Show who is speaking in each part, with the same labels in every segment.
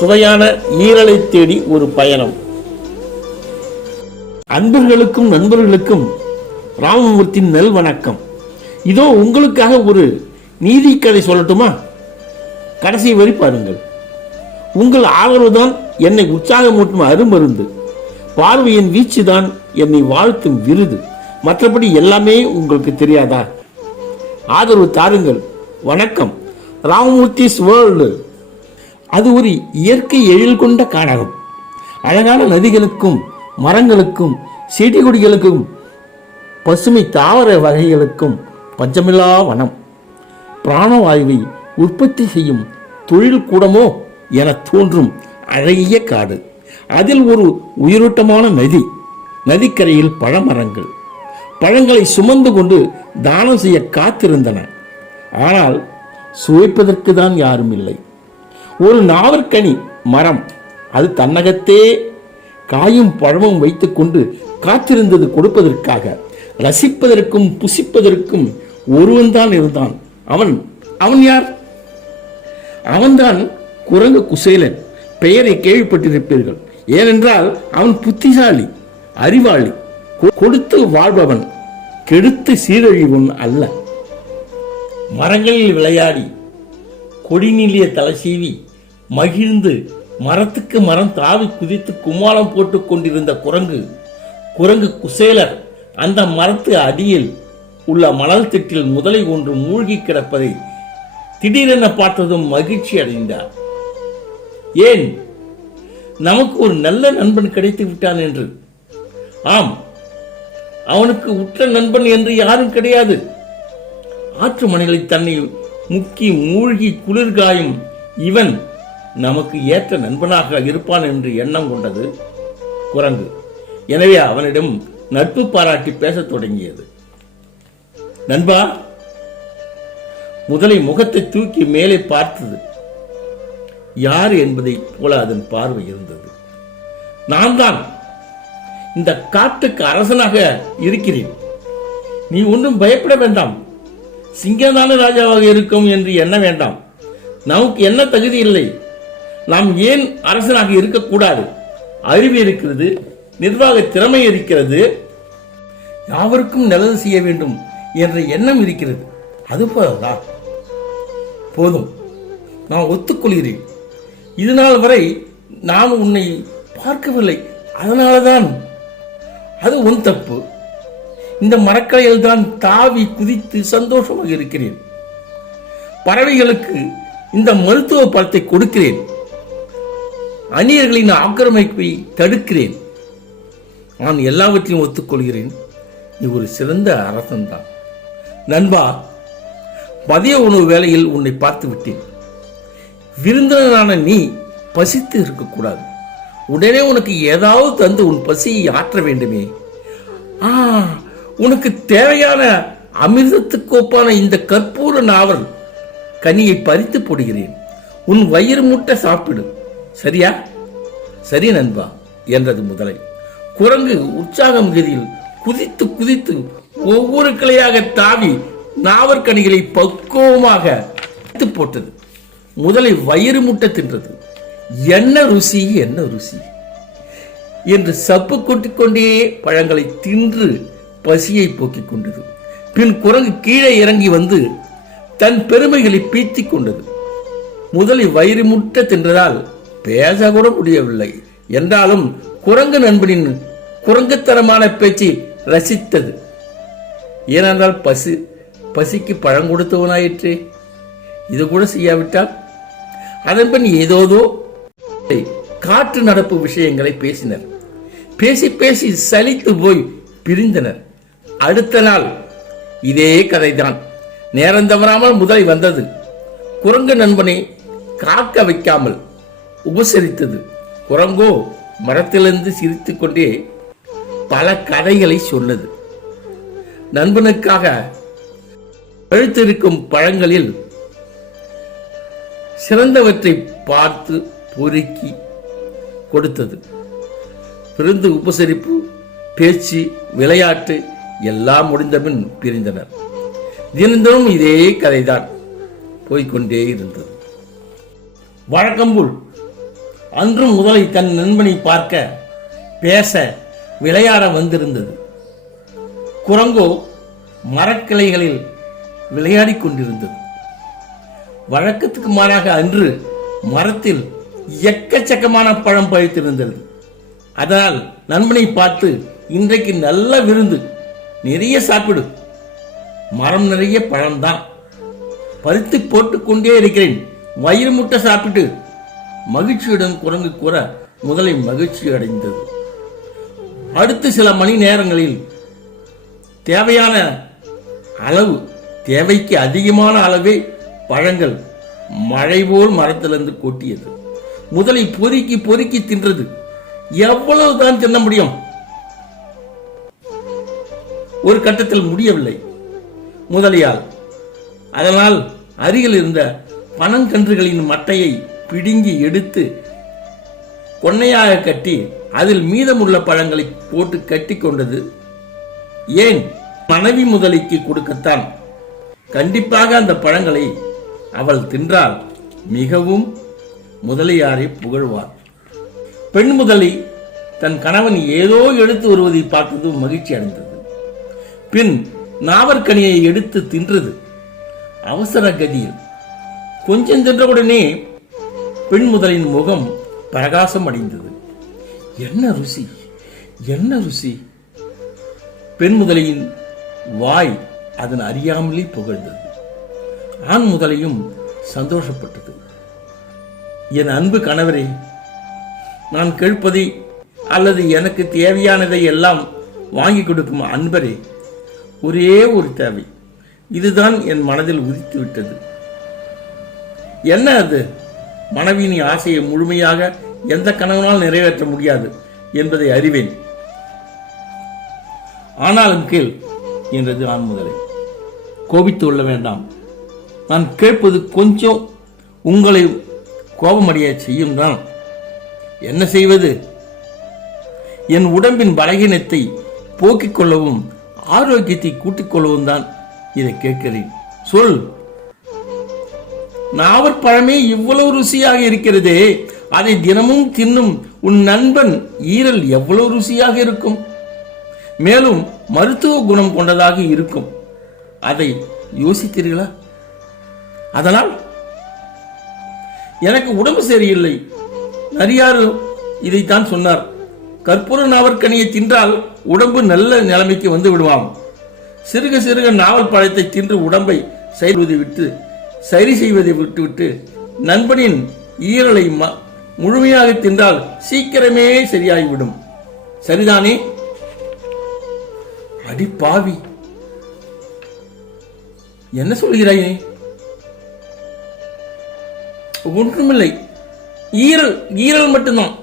Speaker 1: சுவையான ஈரலை தேடி ஒரு பயணம். அன்பர்களுக்கும் நண்பர்களுக்கும் ராமமூர்த்தியின் நல் வணக்கம். இதோ உங்களுக்காக ஒரு நீதி கதை சொல்லட்டுமா? கடைசி வரி பாருங்கள். உங்கள் ஆதரவுதான் என்னை உற்சாகமூட்டும் அருமருந்து. பார்வையின் வீச்சுதான் என்னை வாழ்த்தும் விருது. மற்றபடி எல்லாமே உங்களுக்கு தெரியாதா? ஆதரவு தாருங்கள். வணக்கம். ராமமூர்த்திஸ் வேர்ல்டு அது ஒரு இயற்கை எழில் கொண்ட காடகம். அழகான நதிகளுக்கும் மரங்களுக்கும் செடி கொடிகளுக்கும் பசுமை தாவர வகைகளுக்கும் பஞ்சமில்லா வனம். பிராணவாயுவை உற்பத்தி செய்யும் தொழில் கூடமோ என தோன்றும் அழகிய காடு. அதில் ஒரு உயிரோட்டமான நதி நதிக்கரையில் பழமரங்கள். பழங்களை சுமந்து கொண்டு தானம் செய்ய காத்திருந்தன. ஆனால் சுவைப்பதற்கு தான் யாரும் இல்லை. ஒரு நாவற்கனி மரம். அது தன்னகத்தே காயும் பழமும் வைத்துக்கொண்டு காத்திருந்தது கொடுப்பதற்காக. ரசிப்பதற்கும் புசிப்பதற்கும் ஒருவன்தான் இருந்தான். அவன் அவன் யார்? அவன்தான் குரங்கு குசேலன் பெயரை கேள்விப்பட்டிருப்பீர்கள். ஏனென்றால் அவன் புத்திசாலி அறிவாளி கொடுத்து வாழ்பவன் கெடுத்து சீரழிவன் அல்ல. மரங்களில் விளையாடி கொடிநிலிய தலை சீவி மகிழ்ந்து மரத்துக்கு மரம் தாவி குதித்து கும்மாளம் போட்டுக் கொண்டிருந்த குரங்கு குரங்கு குசேலர் அந்த மரத்து அடியில் உள்ள மணல் திட்டில் முதலை ஒன்று மூழ்கி கிடப்பதை திடீரென பார்த்ததும் மகிழ்ச்சி அடைந்தார். ஏன்? நமக்கு ஒரு நல்ல நண்பன் கிடைத்து விட்டான் என்று. ஆம் அவனுக்கு உற்ற நண்பன் என்று யாரும் கிடையாது. ஆற்று மணிகளில் தன்னை முக்கி மூழ்கி குளிர்காயும் இவன் நமக்கு ஏற்ற நண்பனாக இருப்பான் என்று எண்ணம் கொண்டது குரங்கு. எனவே அவனிடம் நட்பு பாராட்டி பேசத் தொடங்கியது. நண்பா முதலை முகத்தை தூக்கி மேலே பார்த்தது. யார் என்பதை போல அதன் பார்வை இருந்தது. நான் தான் இந்த காட்டுக்கு அரசனாக இருக்கிறேன். நீ ஒன்றும் பயப்பட வேண்டாம். சிங்கதான ராஜாவாக இருக்கும் என்று எண்ண வேண்டாம். நமக்கு என்ன தகுதி இல்லை. நாம் ஏன் அரசனாக இருக்கக்கூடாது? அறிவு இருக்கிறது நிர்வாக திறமை இருக்கிறது. யாவருக்கும் நல்லது செய்ய வேண்டும் என்ற எண்ணம் இருக்கிறது. அது போதா போதும். நான் ஒத்துக்கொள்கிறேன். இது நாள் வரை நான் உன்னை பார்க்கவில்லை. அதனாலதான். அது உன் தப்பு. இந்த மரக்கலையில் தான் தாவி குதித்து சந்தோஷமாக இருக்கிறேன். பறவைகளுக்கு இந்த மருத்துவ பழத்தை கொடுக்கிறேன். அந்நியர்களின் ஆக்கிரமிப்பை தடுக்கிறேன். நான் எல்லாவற்றையும் ஒத்துக்கொள்கிறேன். நீ ஒரு சிறந்த அரசன்தான். நண்பா மதிய உணவு வேளையில் உன்னை பார்த்து விட்டேன் விருந்தினரான நீ பசித்து இருக்கக்கூடாது. உடனே உனக்கு ஏதாவது தந்து உன் பசியை ஆற்ற வேண்டுமே. ஆ உனக்கு தேவையான அமிர்தத்துக்கோப்பான இந்த கற்பூர நாவல் கனியை பறித்து போடுகிறேன். உன் வயிறு முட்டை சாப்பிடு. சரியா? சரி நண்பா என்றது முதலை. குரங்கு உற்சாக மிகுதியில் குதித்து குதித்து ஒவ்வொரு கிளையாக தாவி நாவற்கனிகளை பக்குவமாக போட்டது. முதலை வயிறு முட்டை தின்றது. என்ன ருசி என்ன ருசி? என்று சப்பு கொட்டிக்கொண்டே பழங்களை தின்று பசியை போக்கிக் கொண்டது. பின் குரங்கு கீழே இறங்கி வந்து தன் பெருமைகளை பீத்திக் கொண்டது. முதலை வயிறு முட்ட தின்றதால் பேச கூட முடியவில்லை. என்றாலும் குரங்கு நண்பனின் குரங்குத்தனமான பேச்சை ரசித்தது. ஏனென்றால் பசி பசிக்கு பழம் கொடுத்தவனாயிற்று. இது கூட செய்யாவிட்டால்? அதன் பின் ஏதோதோ காற்று நடப்பு விஷயங்களை பேசினர். பேசி பேசி சலித்து போய் பிரிந்தனர். அடுத்த நாள் இதே கதைதான். நேரம் தவறாமல் முதலை வந்தது. குரங்கு நண்பனை காக்க வைக்காமல் உபசரித்தது. குரங்கோ மரத்திலிருந்து சிரித்து கொண்டே பல கதைகளை சொன்னது. நண்பனுக்காக பழுத்திருக்கும் பழங்களில் சிறந்தவற்றை பார்த்து பொறுக்கி கொடுத்தது. விருந்து உபசரிப்பு பேச்சு விளையாட்டு எல்லாம் முடிந்தபின் பிரிந்தனர். தினந்தோறும் இதே கதைதான் போய்க்கொண்டே இருந்தது. வழக்கம்போல் அன்றும் முதலை தன் நண்பனை பார்க்க பேச விளையாட வந்திருந்தது. குரங்கோ மரக்கிளைகளில் விளையாடிக் கொண்டிருந்தது. வழக்கத்துக்கு மாறாக அன்று மரத்தில் எக்கச்சக்கமான பழம் பழுத்திருந்தது. அதனால் நண்பனை பார்த்து இன்றைக்கு நல்ல விருந்து நிறைய சாப்பிடு. மரம் நிறைய பழம்தான். பறித்து போட்டுக்கொண்டே இருக்கிறேன். வயிறு முட்டை சாப்பிட்டு மகிழ்ச்சியுடன் குரங்கு கூற முதலை மகிழ்ச்சி அடைந்தது. அடுத்து சில மணி நேரங்களில் தேவையான அளவு தேவைக்கு அதிகமான அளவே பழங்கள் மழை போல் மரத்திலிருந்து கொட்டியது. முதலை பொறுக்கி பொறுக்கி தின்றது. எவ்வளவுதான் தின்ன முடியும்? ஒரு கட்டத்தில் முடியவில்லை. முதலியால் அதனால் அருகில் இருந்த பனங்கன்றுகளின் மட்டையை பிடுங்கி எடுத்து கொன்னையாக கட்டி அதில் மீதமுள்ள பழங்களை போட்டு கட்டி கொண்டது. ஏன்? மனைவி முதலிக்கு கொடுக்கத்தான். கண்டிப்பாக அந்த பழங்களை அவள் தின்றால் மிகவும் முதலியாரை புகழ்வார். பெண் முதலி தன் கணவன் ஏதோ எடுத்து வருவதை பார்த்ததும் மகிழ்ச்சி அடைந்தது. பின் நாவற்கனியை எடுத்து தின்றது அவசர கதியில் கொஞ்சம் தின்றவுடனே பெண் முதலின் முகம் பிரகாசம் அடைந்தது. என்ன ருசி? என்ன ருசி? பெண் முதலையின் வாய் அதன் அறியாமலே புகழ்ந்தது. ஆண் முதலையும் சந்தோஷப்பட்டது. என் அன்பு கணவரே நான் கேட்பதை அல்லது எனக்கு தேவையானதை எல்லாம் வாங்கி கொடுக்கும் அன்பரே ஒரே ஒரு தேவை. இதுதான் என் மனதில் உதித்து விட்டது என்ன அது? மனைவியின் ஆசையை முழுமையாக எந்த கணவனால் நிறைவேற்ற முடியாது என்பதை அறிவேன். ஆனாலும் கேள் என்றது ஆண்முதலை கோபித்து கொள்ள வேண்டாம். நான் கேட்பது கொஞ்சம் உங்களை கோபமடைய செய்யும் தான். என்ன செய்வது? என் உடம்பின் பலகீனத்தை போக்கிக் கொள்ளவும் ஆரோக்கியத்தை கூட்டிக் கொள்ளவும் தான் இதை கேட்கிறேன். சொல் நாவற்பழமே இவ்வளவு ருசியாக இருக்கிறதே அதை தினமும் தின்னும் உன் நண்பன் ஈரல் எவ்வளவு ருசியாக இருக்கும்? மேலும் மருத்துவ குணம் கொண்டதாக இருக்கும். அதை யோசித்தீர்களா? அதனால் எனக்கு உடம்பு சரியில்லை. நரியாறு இதைத்தான் சொன்னார். கற்பூர நாவற்கனியை தின்றால் உடம்பு நல்ல நிலைமைக்கு வந்து விடுவாம். சிறுக சிறுக நாவல் பழத்தை தின்று உடம்பை செயல்வதை விட்டு சரி செய்வதை விட்டுவிட்டு நண்பனின் ஈரலை முழுமையாக தின்றால் சீக்கிரமே சரியாகிவிடும். சரிதானே? அடி பாவி. என்ன சொல்கிறாய்? ஒன்றுமில்லை. ஈரல் ஈரல் மட்டும்தான்.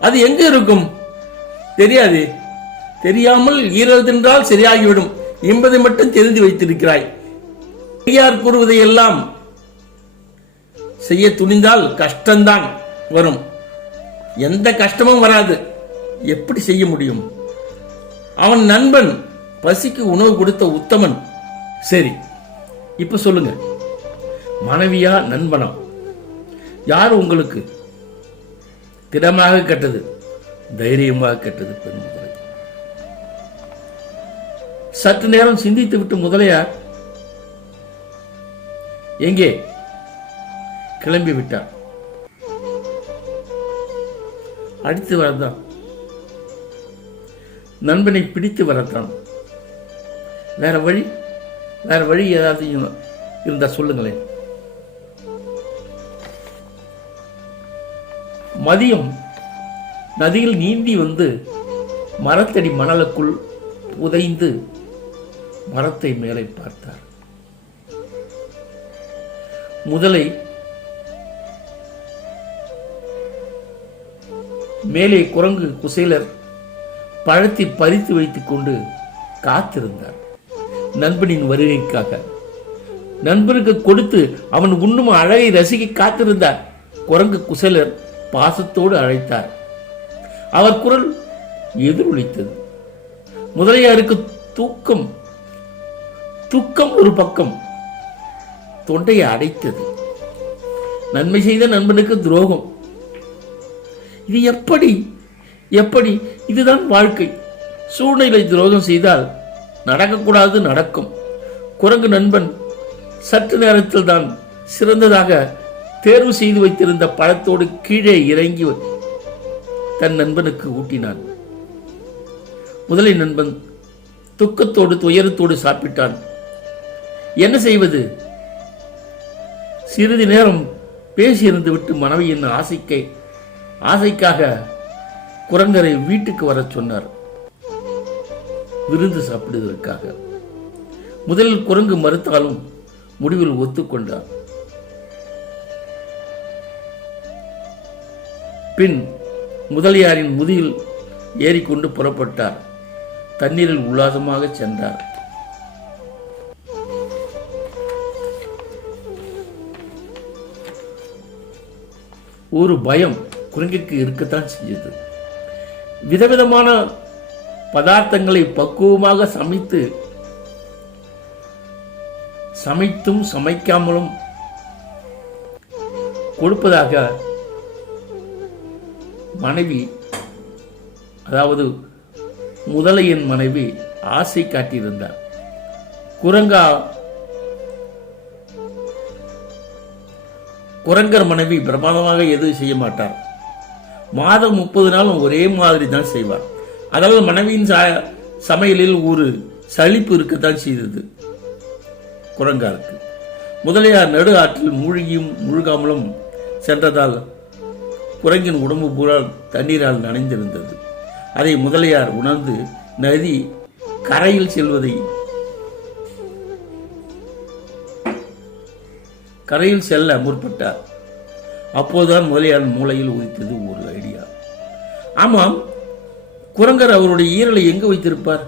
Speaker 1: அது எங்க இருக்கும்? தெரியாது. தெரியாமல் ஈரல் தின்றால் சரியாகிவிடும் என்பதை மட்டும் தெரிந்து வைத்திருக்கிறாய். பெரியார் கூறுவதை எல்லாம் செய்ய துணிந்தால் கஷ்டம்தான் வரும். எந்த கஷ்டமும் வராது. எப்படி செய்ய முடியும்? அவன் நண்பன் பசிக்கு உணவு கொடுத்த உத்தமன். சரி இப்ப சொல்லுங்க. மனைவியா நண்பனம் யார் உங்களுக்கு திடமாக கெட்டது தைரியமாக கெட்டது? பெண் சற்று நேரம் சிந்தித்து விட்டு முதலையார் எங்கே? கிளம்பி விட்டார் அடித்து வரத்தான். நண்பனை பிடித்து வரத்தான். வேற வழி வேற வழி ஏதாவது இருந்தா சொல்லுங்களேன். மதியம் நதியில் நீந்தி வந்து மரத்தடி மணலுக்குள் புதைந்து மரத்தை மேலே பார்த்தார். முதலை மேலே குரங்கு குசேலர் பழத்தை பறித்து வைத்துக் கொண்டு காத்திருந்தார். நண்பனின் வருகைக்காக. நண்பனுக்கு கொடுத்து அவன் உண்ணும் அழகை ரசிக்க காத்திருந்தார். குரங்கு குசேலர் பாசத்தோடு அழைத்தார். அவர் குரல் எதிரொலித்தது. முதலியாருக்கு தூக்கம் தூக்கம் ஒரு பக்கம். தொண்டையை அடைத்தது. நன்மை செய்த நண்பனுக்கு துரோகம். இது எப்படி எப்படி? இதுதான் வாழ்க்கை. சூழ்நிலை துரோகம் செய்தால் நடக்கக்கூடாது நடக்கும். குரங்கு நண்பன் சற்று நேரத்தில் தான் சிறந்ததாக தேர்வு செய்து வைத்திருந்த பழத்தோடு கீழே இறங்கி தன் நண்பனுக்கு ஊட்டினான். முதலை நண்பன் துக்கத்தோடு துயரத்தோடு சாப்பிட்டான். என்ன செய்வது? சிறிது நேரம் பேசியிருந்து விட்டு மனைவியின் ஆசைக்கை ஆசைக்காக குரங்கரை வீட்டுக்கு வர சொன்னார். விருந்து சாப்பிடுவதற்காக. முதலில் குரங்கு மறுத்தாலும் முடிவில் ஒத்துக்கொண்டார் பின் முதலியாரின் முதுகில் ஏறிக்கொண்டு புறப்பட்டார். தண்ணீரில் உல்லாசமாக சென்றார். ஒரு பயம் குரங்குக்கு இருக்கத்தான் செஞ்சது விதவிதமான பதார்த்தங்களை பக்குவமாக சமைத்து சமைத்தும் சமைக்காமலும் கொடுப்பதாக மனைவி அதாவது முதலையின் மனைவி ஆசை காட்டியிருந்தார். குரங்கா குரங்கர் மனைவி பிரமாதமாக எதுவும் செய்ய மாட்டார். மாதம் முப்பது நாளும் ஒரே மாதிரி தான் செய்வார். அதாவது மனைவியின் சமையலில் ஒரு சலிப்பு இருக்கத்தான் செய்தது. குரங்காருக்கு. முதலியார் நடு ஆற்றில் மூழ்கியும் முழுகாமலும் சென்றதால் குரங்கின் உடம்பு பூரா தண்ணீரால் நனைந்திருந்தது. அதை முதலியார் உணர்ந்து நதி கரையில் செல்வதை கரையில் செல்ல முற்பட்டார். அப்போதுதான் முதலியார் மூளையில் உதித்தது ஒரு ஐடியா. ஆமாம் குரங்கர் அவருடைய ஈரலை எங்கு வைத்திருப்பார்?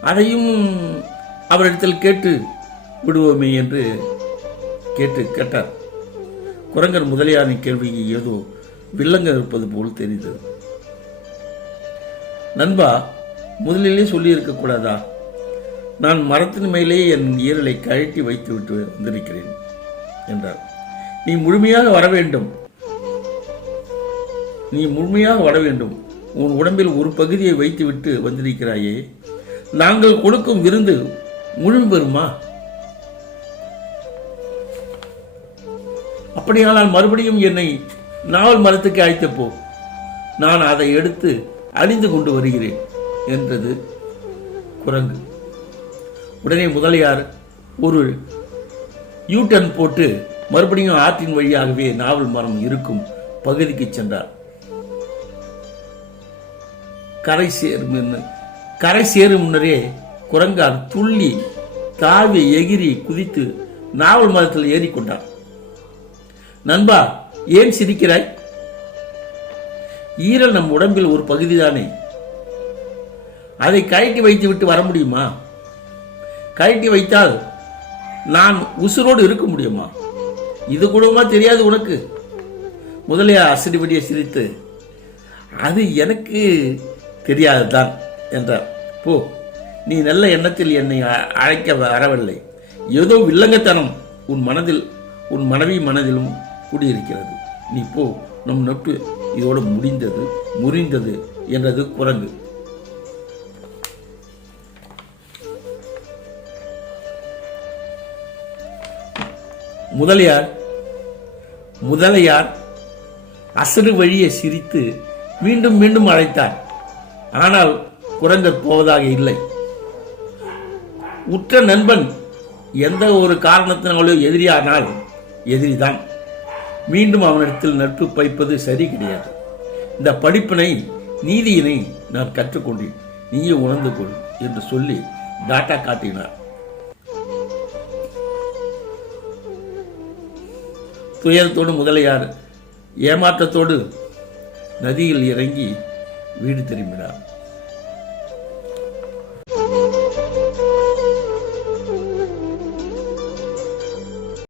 Speaker 1: அதையும் அவரிடத்தில் கேட்டு விடுவோமே என்று கேட்டு கேட்டார். குரங்கர் முதலியாரின் கேள்விக்கு ஏதோ வில்லங்க இருப்பது போல் தெரிந்தது. நண்பா முதலிலே சொல்லியிருக்கக்கூடாதா நான் மரத்தின் மேலே என் ஈரலை கழட்டி வைத்து விட்டு வந்திருக்கிறேன். என்றார் நீ முழுமையாக வர வேண்டும். நீ முழுமையாக வர வேண்டும். உன் உடம்பில் ஒரு பகுதியை வைத்துவிட்டு வந்திருக்கிறாயே. நாங்கள் கொடுக்கும் விருந்து முழு பெறுமா? அப்படியானால் மறுபடியும் என்னை நாவல் மரத்துக்கு அழைத்து போ. நான் அதை எடுத்து அணிந்து கொண்டு வருகிறேன் என்றது குரங்கு. உடனே முதலியார் ஒரு யூட்டன் போட்டு மறுபடியும் ஆற்றின் வழியாகவே நாவல் மரம் இருக்கும் பகுதிக்கு சென்றார். கரை சேரும் கரை சேரும் முன்னரே குரங்கார் துள்ளி தாவி எகிரி குதித்து நாவல் மரத்தில் ஏறிக்கொண்டார் நண்பா ஏன் சிரிக்கிறாய்? ஈரல் நம் உடம்பில் ஒரு பகுதிதானே. அதை கழட்டி வைத்து விட்டு வர முடியுமா? கழட்டி வைத்தால் நான் உசுரோடு இருக்க முடியுமா? இது கூடமா தெரியாது உனக்கு. முதலியா அசடிபடியை சிரித்து அது எனக்கு தெரியாதுதான் என்றார். போ நீ நல்ல எண்ணத்தில் என்னை அ- அழைக்க வரவில்லை. ஏதோ வில்லங்கத்தனம் உன் மனதில் உன் மனைவி மனதிலும் கூடியிருக்கிறது. நீ போ நம் நட்பு இதோடு முடிந்தது முறிந்தது என்றது குரங்கு. முதலியார் முதலையார் அசடு வழியே சிரித்து மீண்டும் மீண்டும் அழைத்தார். ஆனால் குரங்கர் போவதாக இல்லை. உற்ற நண்பன் எந்த ஒரு காரணத்தினாலும் எதிரியானால் எதிரிதான். மீண்டும் அவனிடத்தில் நட்பு பைப்பது சரி கிடையாது. இந்த படிப்பினை நீதியினை நான் கற்றுக்கொண்டேன். நீயே உணர்ந்து கொள் என்று சொல்லி டாட்டா காட்டினார். துயரத்தோடு முதலியார் ஏமாற்றத்தோடு நதியில் இறங்கி வீடு திரும்பினார்.